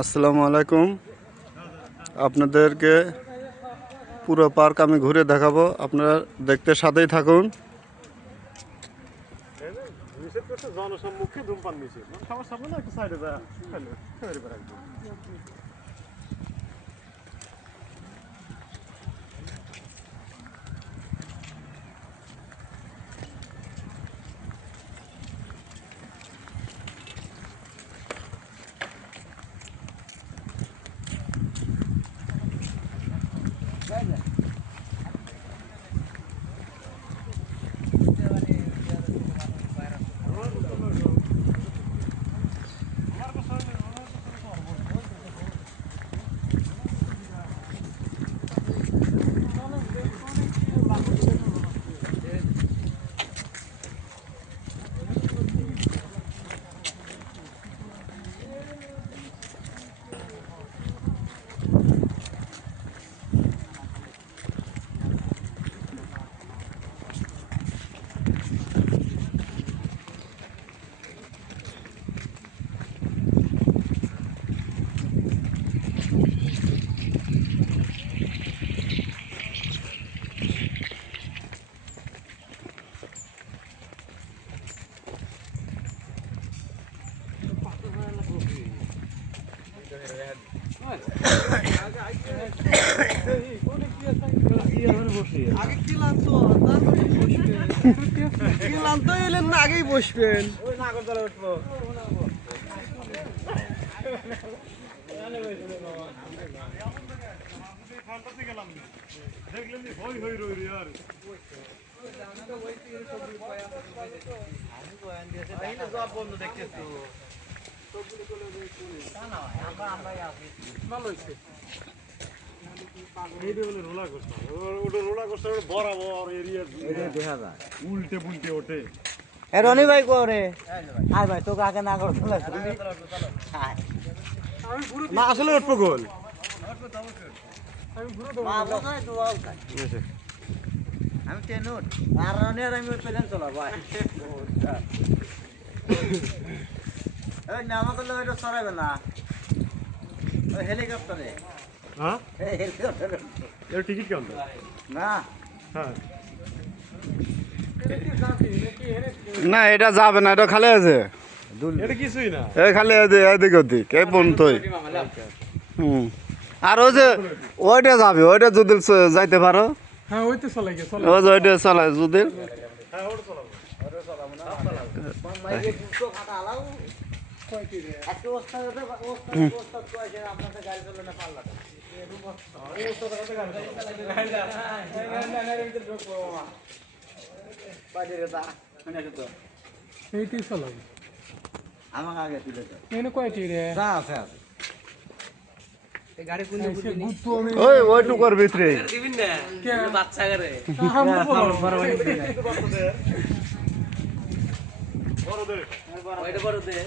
আসসালামু আলাইকুম। আপনাদেরকে পুরো পার্ক আমি ঘুরে দেখাবো, আপনারা দেখতে সাথেই থাকুন। জনসম্মুখে ধূমপান নিষেধ, সবার সামনে না, একটু সাইডে যা আগেই বসবেন। উল্টে পুল্টে ওঠে। রনি ভাই করে আয় ভাই তোকে আগে না করতে না আসলে উঠবো গোল। আমি ট্রেন উঠ আর রনি আর আমি প্লেন চলা ভাই ওই নামা করলে ওইটা সরাবে না, ওই হেলিকপ্টারে। হ্যাঁ, হেলিকপ্টারে এর টিকিট কেমন? না হ্যাঁ, না, এটা যাবে না, এটা খালি আছে, এটা কিছুই না। এই খালি এদিক ওদিক এই পর্যন্তই। আর ওই যে ওইটা যাবে, ওইটা যদি যাইতে পারো, হ্যাঁ, ওই তো চলে গেছে। ওই যে ওইটা চালায় যদি। হ্যাঁ, ওটা চালাবো। এইটাই চালাবো। আমাকে আগে তুলে এনে কয়টি রে? আছে আছে গাড়ি কোন গুত্তু আমি ওই ওইটুকুর ভিতরে দিবিন না বাচ্চা করে ওইটা বড় দে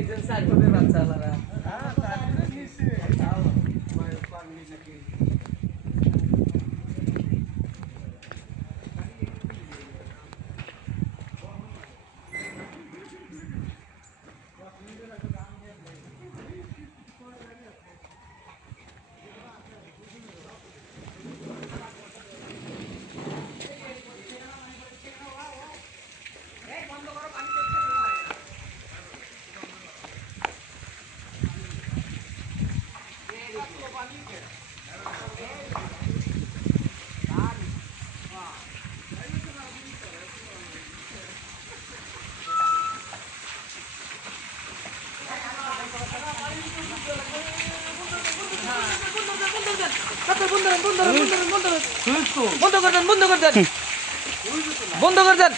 একজন সাইড করে বাচ্চা আলাদা বন্ধ করে দেন।